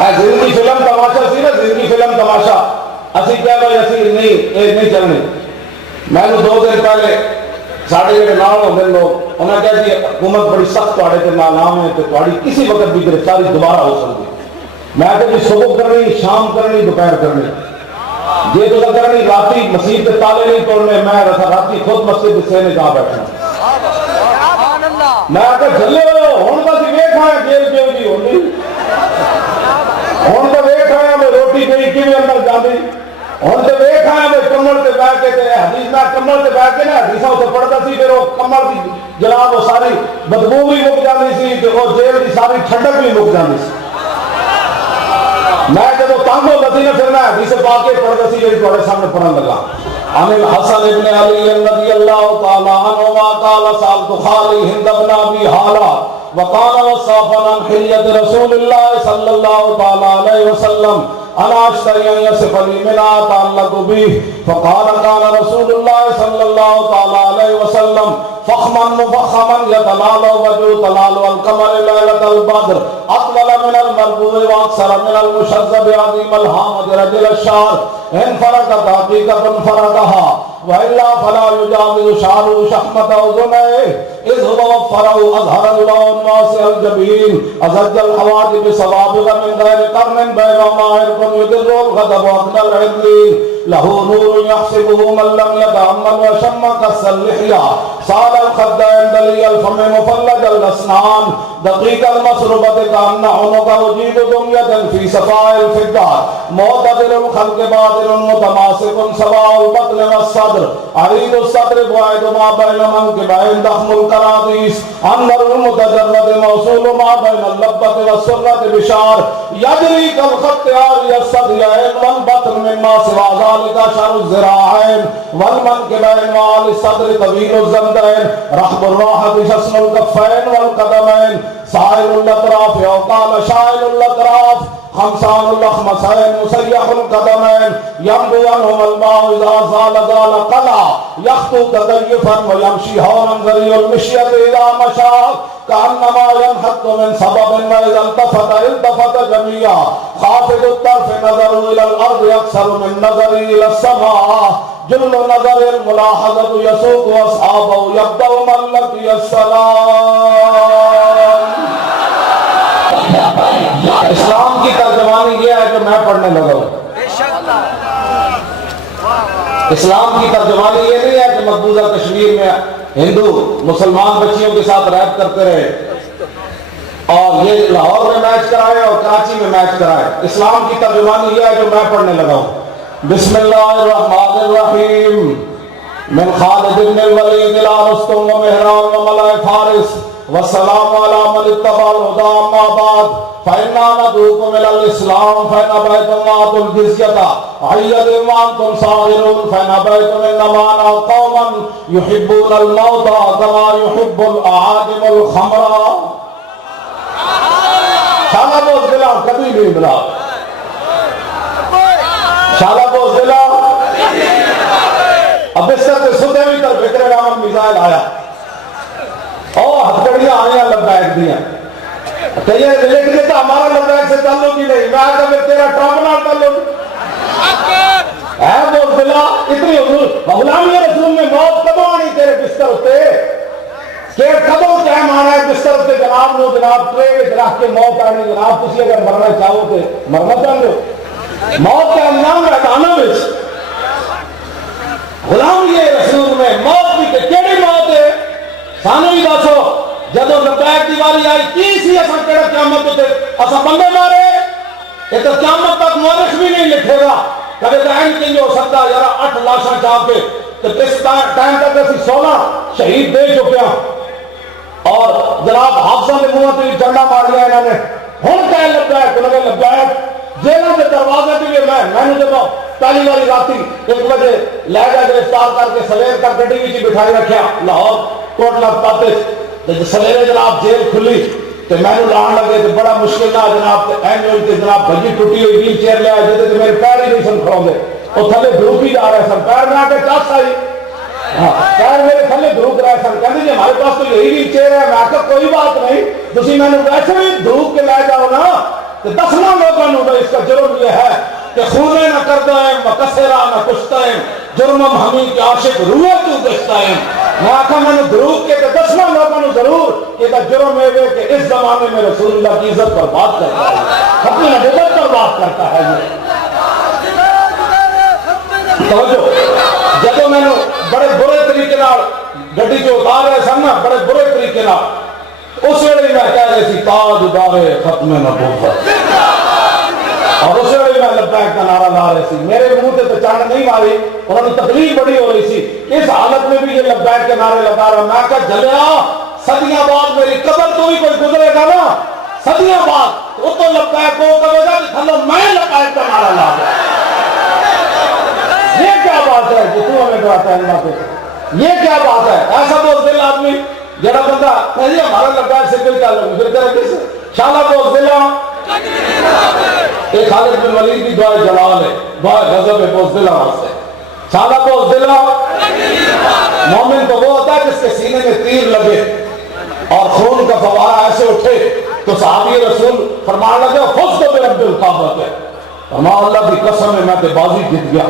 زندگی فلم تماشا سی نا، زندگی فلم تماشا اسی کیا بھائی اسی نہیں چلنے. میں نے 2 دن پہلے ساڑھے جڑے نال ہوندے لوگ انہاں کہا جی حکومت بڑی سخت تواڈے تے نام ہے تے تواڈی کسی وقت بھی گرفتاری دوبارہ ہو سکتی. میں کہ جی صبح کرنی، شام کرنی، دوپہر کرنی. جی تو کرنی راتی مسجد کے تالے نہیں توڑنے، میں راتی خود مسجد کے سینے جا بیٹھنا. میں کہ جھلے ہو ہن تو اسی ویکھ آئے جیل جی ہوندی، ہن تو ویکھ آئے میں روٹی گئی کیویں اندر جاندی، ہن تو ویکھ آئے میں کمر تے بیٹھ کے تے حدیث میں کمر تے بیٹھ کے نا حدیثاں تے پڑھدا سی، پھر وہ کمر دی جناب وہ ساری بدبو بھی مک جاندی سی تے وہ جیل دی ساری ٹھنڈک بھی مک جاندی سی. میں جب تنگ ہوتا سی نا پھر میں حدیث پاک کے پڑھتا سی جی تھوڑے سامنے پڑھن لگا. عن الحسن ابن علی رضی اللہ تعالی عنہما قال سألت خالی ہند بن ابی حالہ وقال وصافا عن حلیت رسول اللہ صلی اللہ تعالی علیہ وسلم انا اشتری ان يصف لي منها تعلق به فقال كان رسول الله صلى الله تعالى عليه وسلم فخما مفخما يتلالى وجهه تلال والقمر ليلة البدر اطول من المربوع واكثر من المشذب عظيم الهامة رجل الشعر ان فرقت حقيقة فرقها والا فلا يجاوز شعره شحمة اذنيه اذ هو وفره اظهر اللون واسع الجبين ازج الحواجب سوابغ من غير قرن بينهما عرق يدر الغضب وأقنى العدلين له نور يحسبه من لم يتأمل وشم قص اللحية صال الخدين دلي الفم مفلج الأسنان دقيق المسربة كأن عنق وجيد دمية في صفاء الفضة معتدل الخلق باطل متماسك سواء البطن والصدر عريض الصدر بعيد ما بين منكبين ضخم القراديس أنظر المتجرد موصول ما بين اللبة والسرة بشعر يجري كالخط عاري الصديين والبطن مما سوى ذلك شر الذراعين والمنكبين وعلى الصدر طويل الزندين رحب الراحة شسن الكفين والقدمين سائل الأطراف وقال شائل الأطراف خمسان الأخمسين مسيح القدمين يمضي عنهم الماء إذا زال قلع يخطو تديفا ويمشي هورا ذري المشية إذا مشى كأنما ينحط من سبب وإذا التفت جميعا خافض الطرف نظر إلى الأرض أكثر من نظر إلى السماء جل نظر الملاحظة يسوق أصحابه يبدأ من لقي السلام. اسلام کی ترجمانی یہ ہے کہ میں پڑھنے لگا ہوں. اسلام کی ترجمانی یہ نہیں ہے کہ مقبوضہ کشمیر میں ہندو مسلمان بچیوں کے ساتھ ریپ کرتے رہے اور یہ لاہور میں میچ کرائے اور کراچی میں میچ کرائے. اسلام کی ترجمانی یہ ہے جو میں پڑھنے لگا ہوں. بسم اللہ الرحمن الرحیم من خالد بن الولید الى رستم و مہران و ملائے فارس والسلام علی من اتبع الہدى اما بعد فإنا ندعوكم إلى الإسلام فإن أبيتم وآتوا الجزية عيد وأنتم صاغرون فإن أبيتم إنما أنا قوما يحبون الموت كما يحب الأعاجم الخمر. شالا بوز دلا کبھی نہیں ملا. شالا بوز دلا اب اس طرح سدے بھی تر فکر رحمان میزائل آیا اور ہتھکڑیاں آئیں لبیک دیا لیکن یہ تو ہمارا لبیک سے تعلق ہی نہیں. میں آگا میں تیرا ٹرمپ نہ تعلق ہے بوز دلا. اتنی غلامی رسول میں موت کدو آنی تیرے بستر ہوتے کہ کدو کیا مانا ہے بستر ہوتے جناب نو جناب ٹرے رکھ کے موت آنی. جناب تسی اگر مرنا چاہو تو مرنا چاہتے ہو. موت کا انجام رہتانا بچ غلامی رسول میں موت بھی کہ کیڑی موت ہے سانو ہی دسو. جدو لبیک دیوالی آئی تیسی اصلا کیڑا قیامت ہوتے اصلا بندے مارے یہ تو قیامت تک مورخ بھی نہیں لکھے گا. کبھی تو این کی جو سکتا یارا 8 لاشاں چاہ کے تو کس ٹائم تک اسی 16 شہید دے چکے ہیں اور جناب حافظہ نے منہ تو جھنڈا مار لیا انہوں نے. ہن کہے لبیک لگے لبیک جیلوں کے دروازے بھی میں نے جب پہلی والی راتی 1 بجے لے جا گرفتار کر کے سویر کر گڈی وچ بٹھائی رکھیا لاہور کوٹلا پاتے سویرے جناب جیل کھلی تو میں لان لگے تو بڑا مشکل نہ جناب جناب بھجی ٹوٹی ہوئی ویل چیئر لے آئے جیسے میرے پیر ہی نہیں سن کھڑوندے وہ تھلے دھوپ ہی جا رہے سن. پیر میں آ کے چاس آئی پیر میرے تھلے دھوپ رہے سن. کہتے جی ہمارے پاس تو یہی ویل چیئر ہے. میں آخر کوئی بات نہیں تسی میں نے ویسے بھی دھوپ کے لے جاؤ نا کہ 10 لوگوں نے اس کا جرم یہ ہے کہ خونے نہ کر دائیں مکسرہ نہ کشتائیں جرمم ہمیں کے عاشق روح تو گشتائیں میں آکھا میں نے دروگ کے 10 لوگوں نے ضرور کہ جرم ہے کہ اس زمانے میں رسول اللہ کی عزت پر بات کرتا ہے اپنی نبوت پر بات کرتا ہے توجہ جب میں نے بڑے برے طریقے گڈی جو اتار رہے سن نا بڑے برے طریقے اس ویلے میں کہہ رہے سی تاج دار ختم نبوت اور اس ویلے میں لبیک کا نعرہ لا رہے سی میرے منہ سے چانڈ نہیں ماری انہوں نے تکلیف بڑی ہو رہی سی اس حالت میں بھی یہ لبیک کے نعرے لگا رہا میں کہا جلیا صدیاں بعد میری قبر تو ہی کوئی گزرے گا نا صدیاں بعد وہ تو لبیک کو کرے گا کہ تھلو میں لبیک کا نعرہ لا رہا یہ کیا بات ہے کہ تو ہمیں کہتا ہے اللہ پہ یہ کیا بات ہے ایسا بزدل آدمی جڑا بندہ نہیں ہمارا لگا ہے سکل کا لوگ پھر کرے کس شالا بزدل ایک خالد بن ولید کی دعائے جلال ہے دعائے غضب ہے بزدل واسطے شالا بزدل مومن تو وہ ہوتا ہے جس کے سینے میں تیر لگے اور خون کا فوارہ ایسے اٹھے تو صحابی رسول فرمان لگے خود تو برب القابت ہے فرمان اللہ کی قسم میں تے بازی جت گیا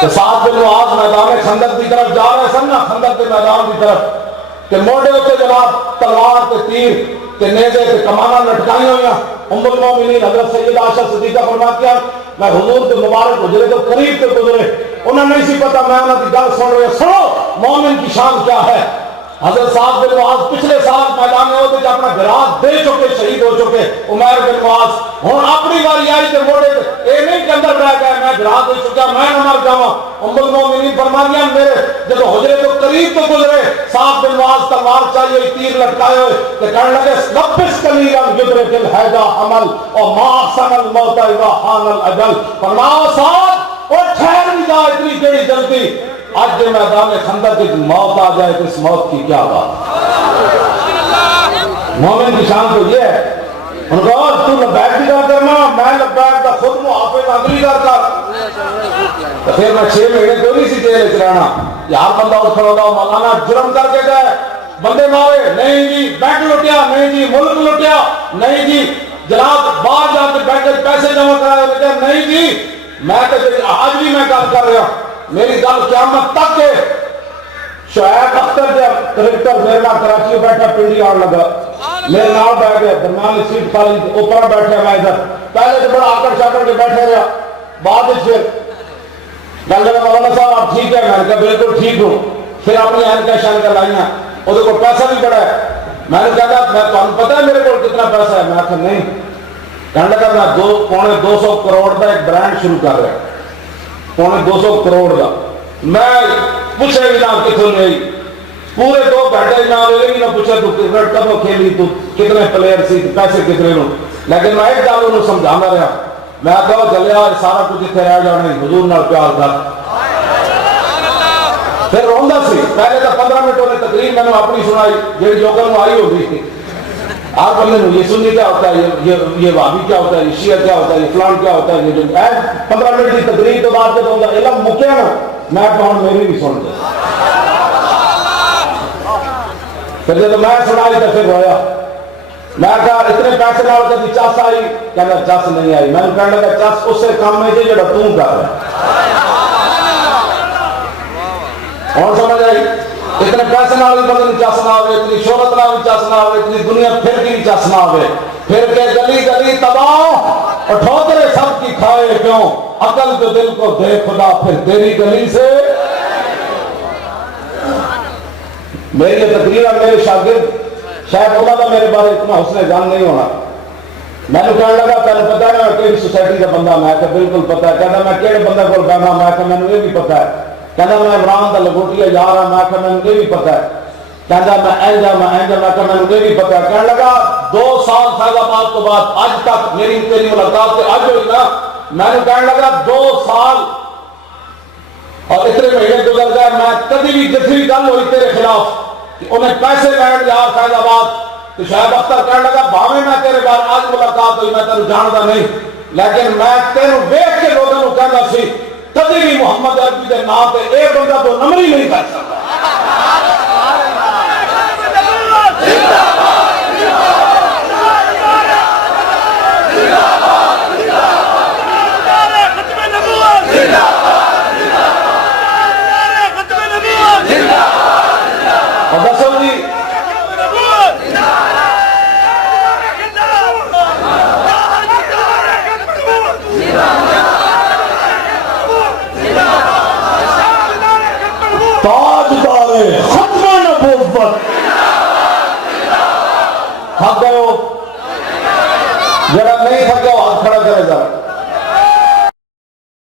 تو ساتھ بن معاذ میدان خندق کی طرف جا رہے سن نا خندق کے میدان کی طرف کہ موڑے ہوتے جناب تلوار کے تیر کے نیزے کے کمانہ لٹکائی ہوئی ام المومنین حضرت سیدہ عائشہ صدیقہ فرماتی ہیں میں حضور کے مبارک حجرے تو قریب سے گزرے انہیں نہیں سی پتا میں انہوں کی گل سن رہے سنو مومن کی شان کیا ہے حضرت صاحب بن معاذ پچھلے سال میدان میں ہوتے جو اپنا گراج دے چکے شہید ہو چکے عمیر بن معاذ ہوں اپنی باری آئی تے موڑے اے نہیں کہ اندر رہ گئے میں گراج دے چکا میں نہ مر جاواں ام المومنین فرمانیاں میرے جب حجرے تو قریب تو گزرے صاحب بن معاذ تلوار چاہیے تیر لٹکائے ہوئے کہ کہنے لگے لبس قلیلا یدرک الہیدا حمل اور ما احسن الموت اذا حان الاجل فرمایا صاحب اور ٹھہر بھی جا اتنی کیڑی جلدی آج جو میدان خندق کی موت آ جائے تو اس موت کی کیا بات مومن کی شان تو یہ ہے ان کو اور تو لبیک بھی کر کرنا میں لبیک کا خود محافظ اگلی کرتا تو پھر میں 6 مہینے تو نہیں سی جیل چلانا یار بندہ اٹھ کھڑا ہو مولانا جرم کر کے گئے بندے مارے نہیں جی بینک لٹیا نہیں جی ملک لٹیا نہیں جی جناب باہر جا کے بینک پیسے جمع کرائے نہیں جی میں تو آج بھی میں کام کر رہا میری گل قیامت تک ہے شعیب اختر جب کرکٹر میرے نال کراچی بیٹھا پنڈی آن لگا میرے نال بیٹھ گیا درمیان سیٹ خالی اوپر بیٹھا میں ادھر پہلے تو بڑا آکر شاکر کے بیٹھے رہا بعد پھر گل لگا مولانا صاحب آپ ٹھیک ہے میں نے کہا بالکل ٹھیک ہوں پھر اپنی اہل کا شان کر لائیاں وہ کو پیسہ بھی بڑا ہے میں نے کہا میں تمہیں پتا ہے میرے کو کتنا پیسہ ہے میں کہا نہیں کہنے لگا میں 200 کروڑ کا ایک برانڈ شروع کر رہا 200 کروڑ کا میں پوچھے بھی نہ کتوں نہیں پورے 2 گھنٹے نہ ہوئے نہ پوچھا تو کرکٹ کب کھیلی تو کتنے پلیئر سی پیسے کتنے لوں لیکن میں ایک گل انہوں سمجھانا رہا میں کہا چلیا سارا کچھ اتنے رہ جانا حضور نال پیار کر پھر روندا سی پہلے تو 15 منٹ انہیں تقریر میں نے اپنی سنائی جی جو کر آئی ہوگی ہر بندے یہ سنی کیا ہوتا ہے یہ وہابی کیا ہوتا ہے یہ شیعہ کیا ہوتا ہے یہ فلان کیا ہوتا ہے یہ جو 15 منٹ کی تقریر تو بعد جب ہوتا علم مکیا نا میں کہوں میری بھی سن دے پھر جب میں سنائی تو پھر رویا میں کہا اتنے پیسے نال کبھی چس آئی کہنا چس نہیں آئی میں نے کہنے لگا چس اس سے کام ہے جڑا تو کر رہا اور سمجھ آئی اتنے پیسے نہ بھی بندے چس نہ ہوئے اتنی شہرت نہ بھی چس نہ ہوئے اتنی دنیا پھر کی بھی چس نہ ہوئے پھر کے گلی گلی تباہ اور ٹھوکرے سب کی کھائے کیوں عقل جو دل کو دے خدا پھر تیری گلی سے میری یہ تقریر ہے میرے شاگرد شاید ہونا تھا میرے بارے اتنا حسن جان نہیں ہونا میں نے کہنے لگا پہلے پتا ہے میں کیڑی سوسائٹی کا بندہ میں کہ بالکل پتا ہے کہنا میں کہڑے بندے کو بہنا میں کہ میں نے یہ بھی پتا ہے کہنا میں عمران کا لگوٹیا یار ہوں میں کہ میں نے یہ بھی پتا ہے کہنا میں اینجا میں کہ میں نے یہ بھی پتا ہے کہنے لگا 2 سال فیض آباد تو بعد آج تک میری تیری ملاقات سے آج ہوئی نا میں نے کہنے لگا 2 سال اور اتنے مہینے گزر گئے میں کبھی بھی جتنی گل ہوئی تیرے خلاف کہ انہیں پیسے لین یار فیض آباد تو شعیب اختر کہنے لگا بھاویں میں تیرے بار آج ملاقات ہوئی میں تیرے جانتا نہیں لیکن میں تیرے ویکھ کے لوگوں کو کہنا سی کبھی بھی محمد عربی کے نام پہ ایک بندہ تو نمری نہیں کر سکتا تھک گئے ہو؟ جڑا نہیں تھکا ہو ہاتھ کھڑا کرے ذرا.